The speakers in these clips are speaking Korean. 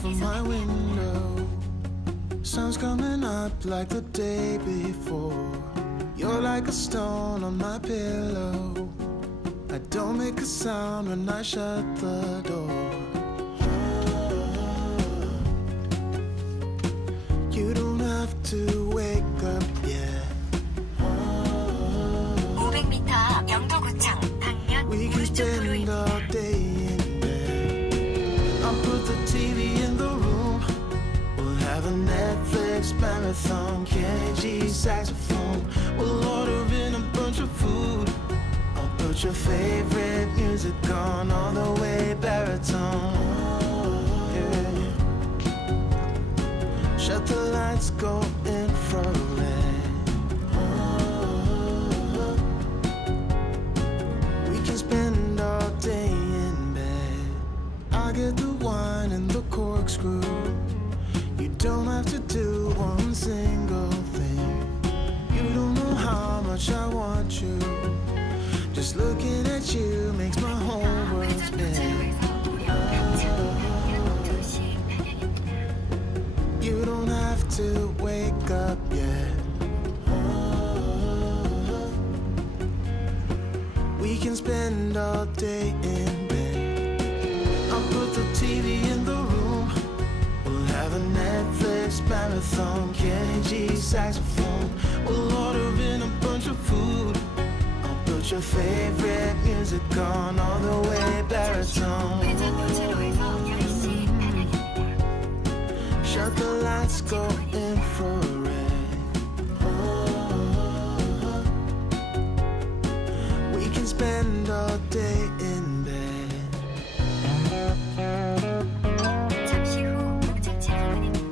from my window. Sun's coming up like the day before. You're like a stone on my pillow. I don't make a sound when I shut the door. You don't have to wake up yet. 500m 앞 영도구청 방면 We can 오른쪽 spend 도로입니다. all day in bed. I'll put the TV in the room. We'll have a Netflix marathon. Kenny G saxophone. We'll order in a bunch of food. I'll put your favorite music on all the way baritone. Yeah. Shut the lights, go infrared. We can spend all day in bed. I get the wine and the corkscrew. You don't have to do one single thing. You don't know how much I want you. Just looking at you makes my whole world spin. You don't have to wake up yet. We can spend all day in bed. I'll put the TV in the room. We'll have a Netflix marathon. Kenny G saxophone. We'll order in a bunch of food. I'll put your favorite music on all the way baritone. Shut the lights, go infrared. We can spend all day in bed. 잠시 후 목적 지점입니다.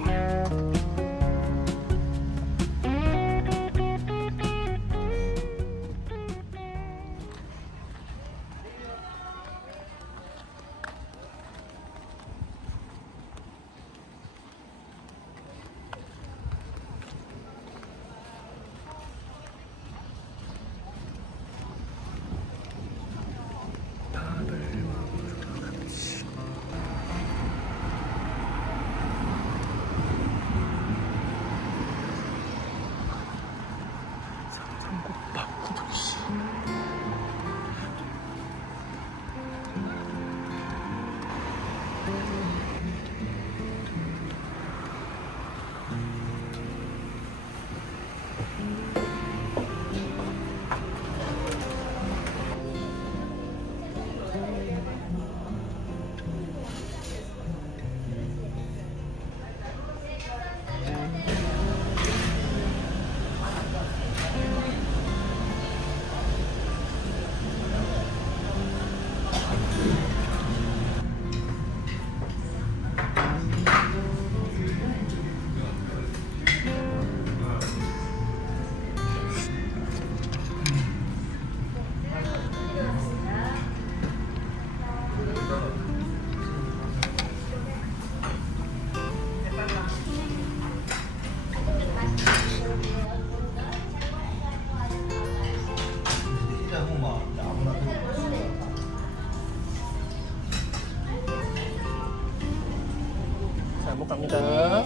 자, 못 갑니다.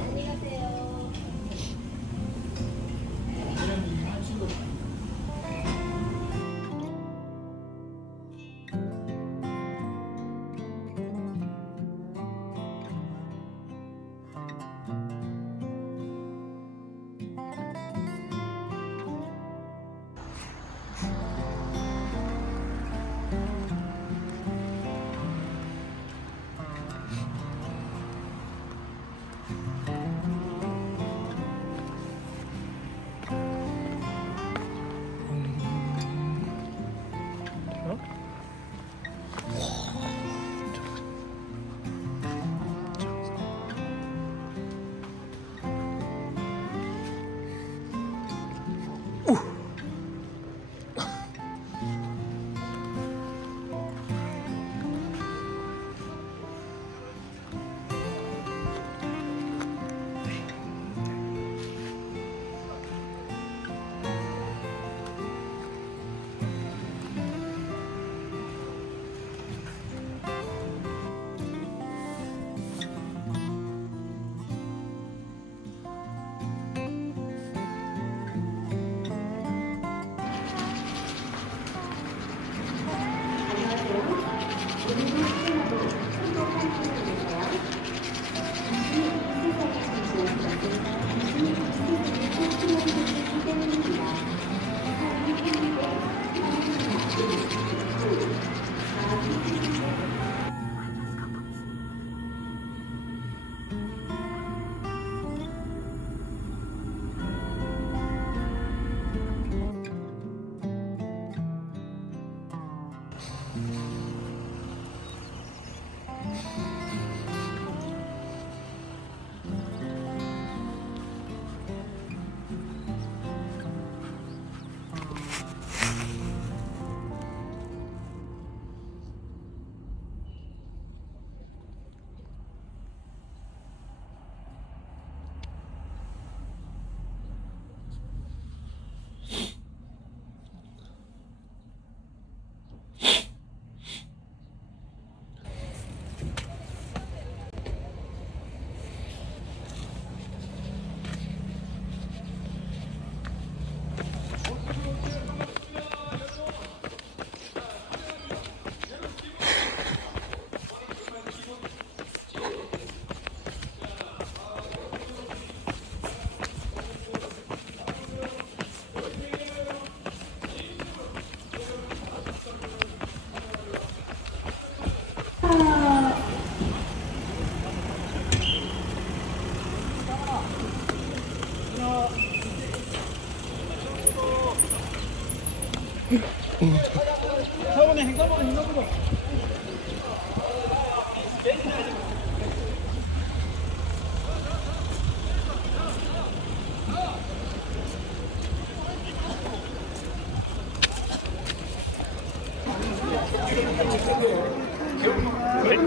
네,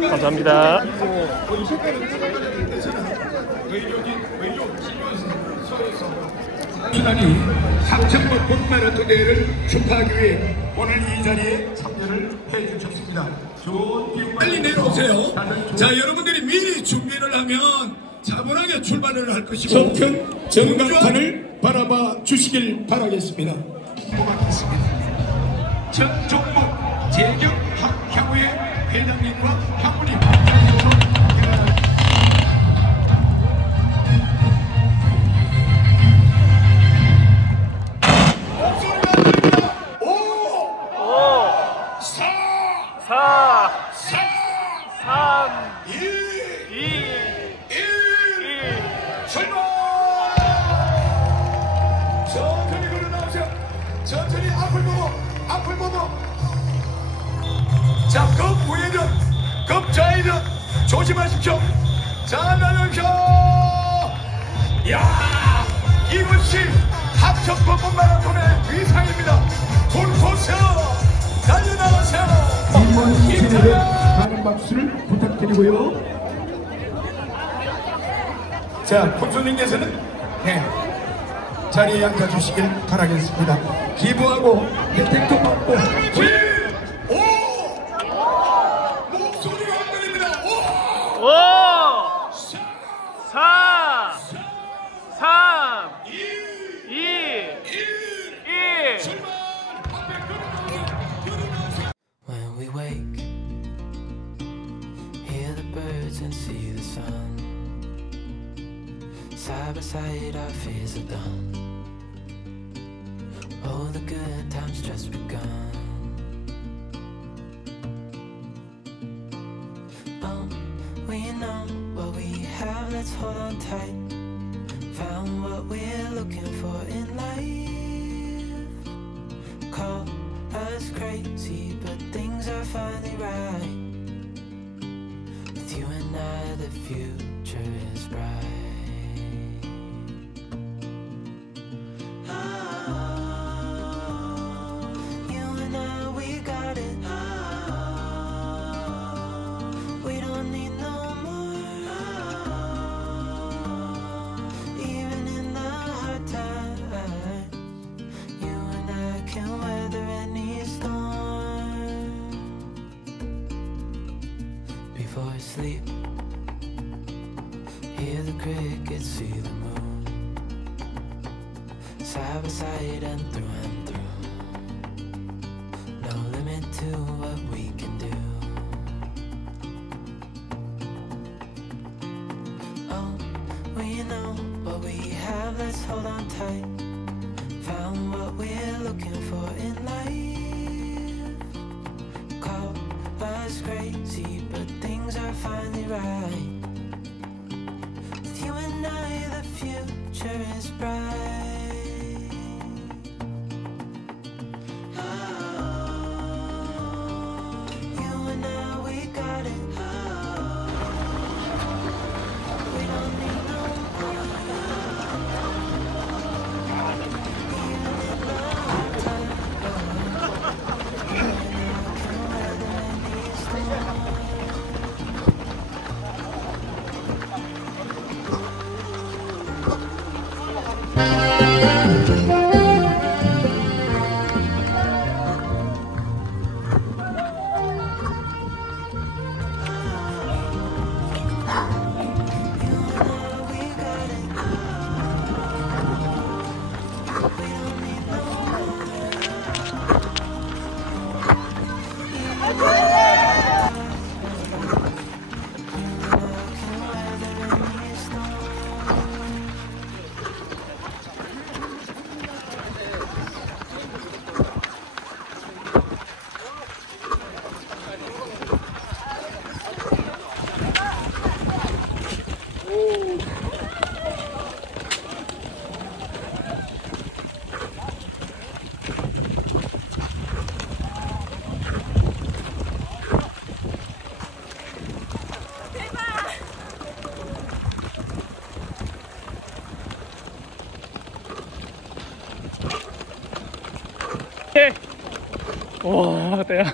감사합니다. 기관이 3,000번 본마라톤 대회를 축하하기 위해 오늘 이 자리에 참여를 해주셨습니다. 빨리 내려오세요. 자, 여러분들이 미리 준비를 하면 차분하게 출발을 할 것이고 정평 정강판을 바라봐 주시길 바라겠습니다. 고맙습니다. 전종목 재경학향후회 회장님과 학부님 천천히 걸어나오세요. 천천히 앞을 보고. 자, 급 우회전, 급 좌회전 조심하십시오. 자, 나가십시오. 야, 이것이 합천법원 마라톤의 위상입니다. 돌소세요. 달려나가세요. 이번 시즌에 많은 박수를 부탁드리고요. 자, 콘솔님께서는 자리에 앉아주시길 바라겠습니다. 기부하고 혜택도 받고 목소리가 안 들립니다. 5 4 3 2 1 When we wake, hear the birds and see the sun. Side by side our fears are done. Oh, the good times just begun. Oh, we know what we have, let's hold on tight. Found what we're looking for in life. Call us crazy, but things are finally right. With you and I, the future is bright. Before I sleep, hear the crickets, see the moon. Side by side and through. No limit to what we can do. Oh, we know what we have, let's hold on tight. Found what we're looking for in life. Call us crazy, but things are finally right. With you and I, the future is bright. You and I, we got it. We don't need no more. Even in the hard time, you and I can weather any storm. 와, 대야.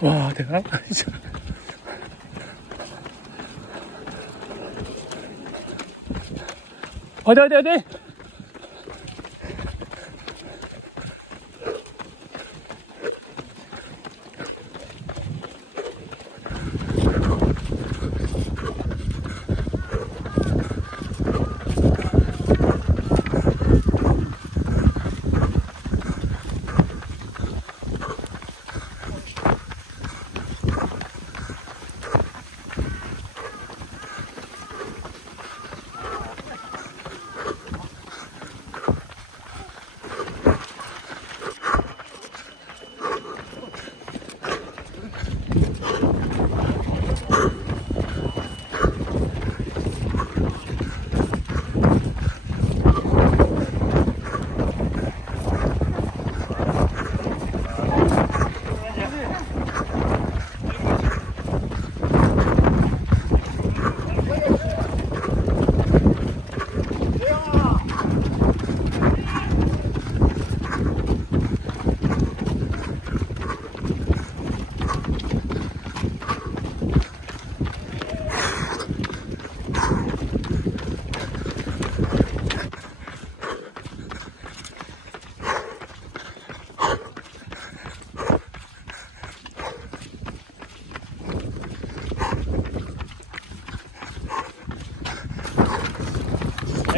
와, 대단하다, 진짜.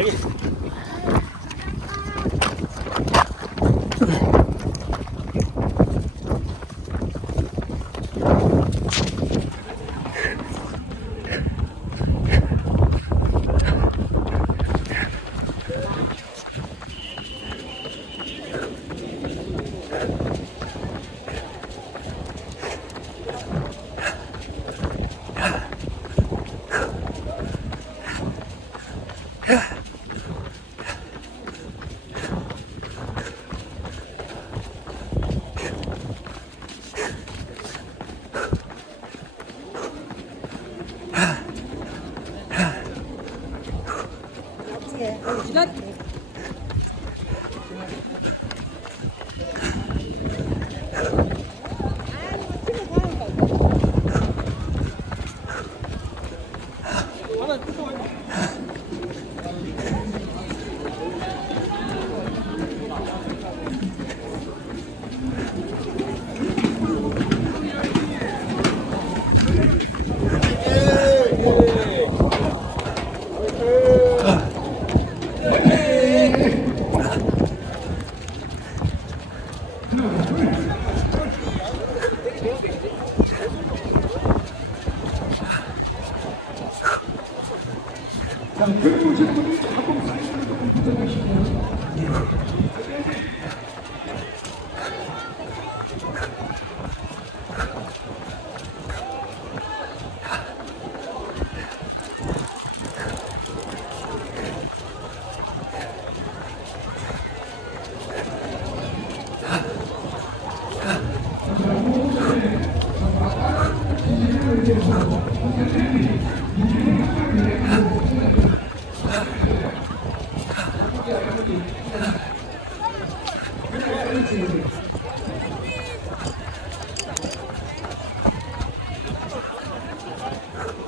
어디?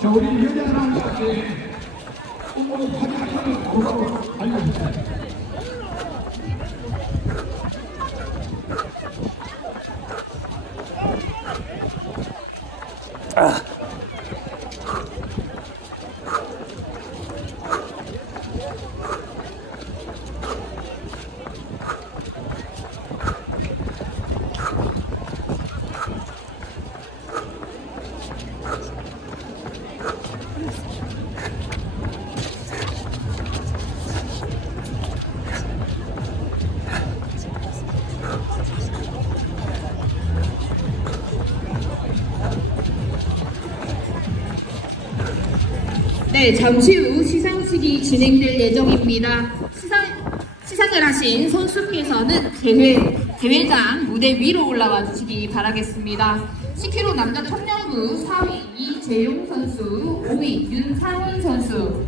자, 우리 여자들한테 홍보를 파악하는 방법을 알려주세요. 네, 잠시 후 시상식이 진행될 예정입니다. 시상을 하신 선수께서는 대회장 무대 위로 올라와 주시기 바라겠습니다. 10kg 남자 청년부 4위 이재용 선수, 5위 윤상훈 선수.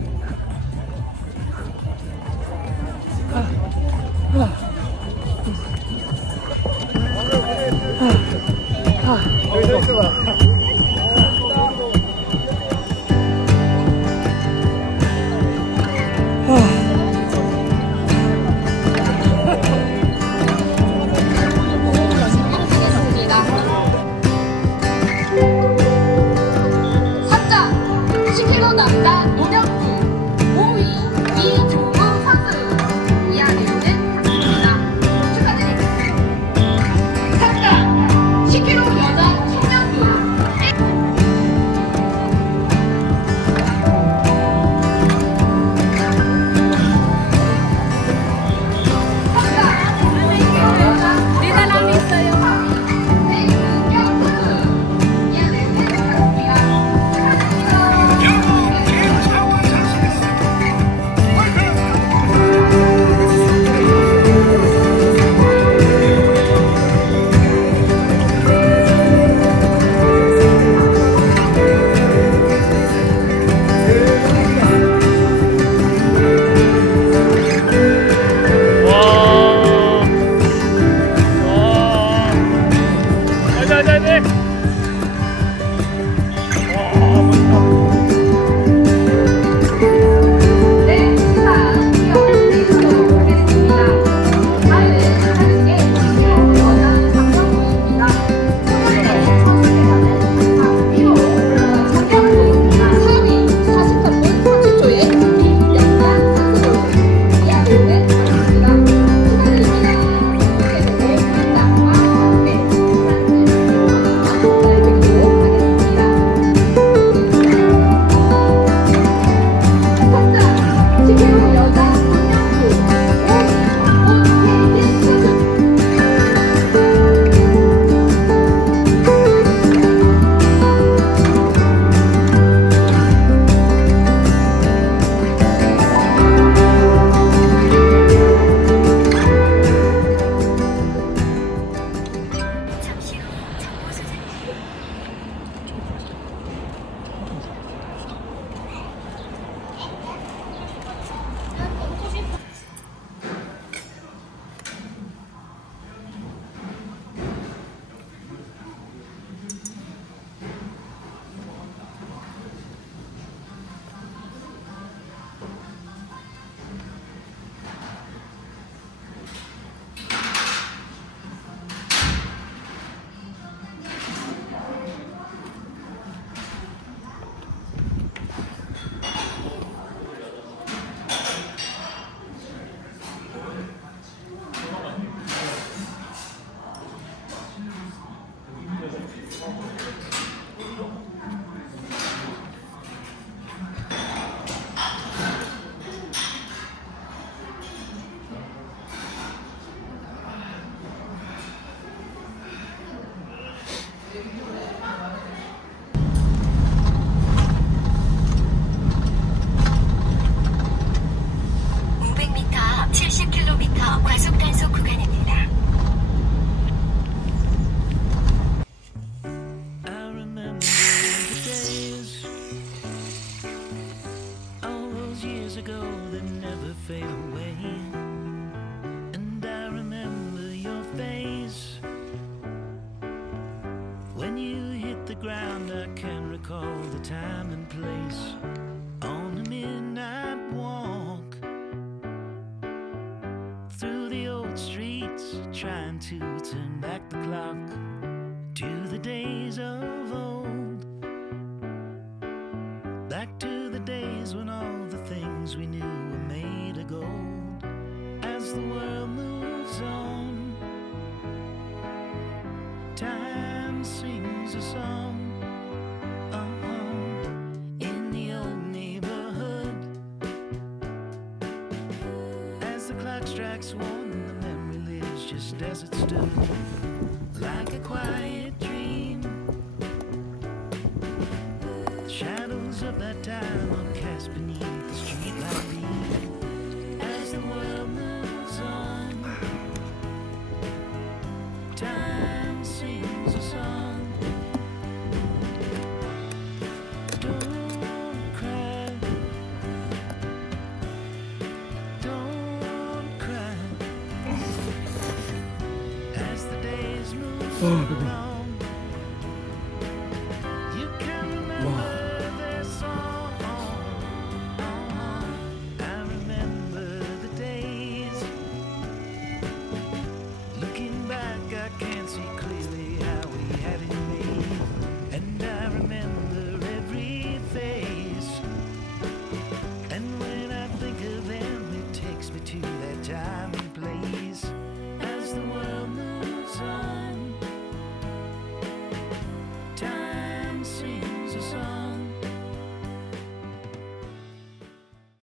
time and place on a midnight walk through the old streets, trying to turn back the clock to the days of old, back to the days when all the things we knew were made of gold. As the world moves on, time sings a song. In the old neighborhood, as the clock strikes one, the memory lives just as it stood, like a quiet dream. The shadows of that time are cast dance beneath the streetlight beam. As the world moves on, time sings a song. Don't cry, don't cry. As the days move on.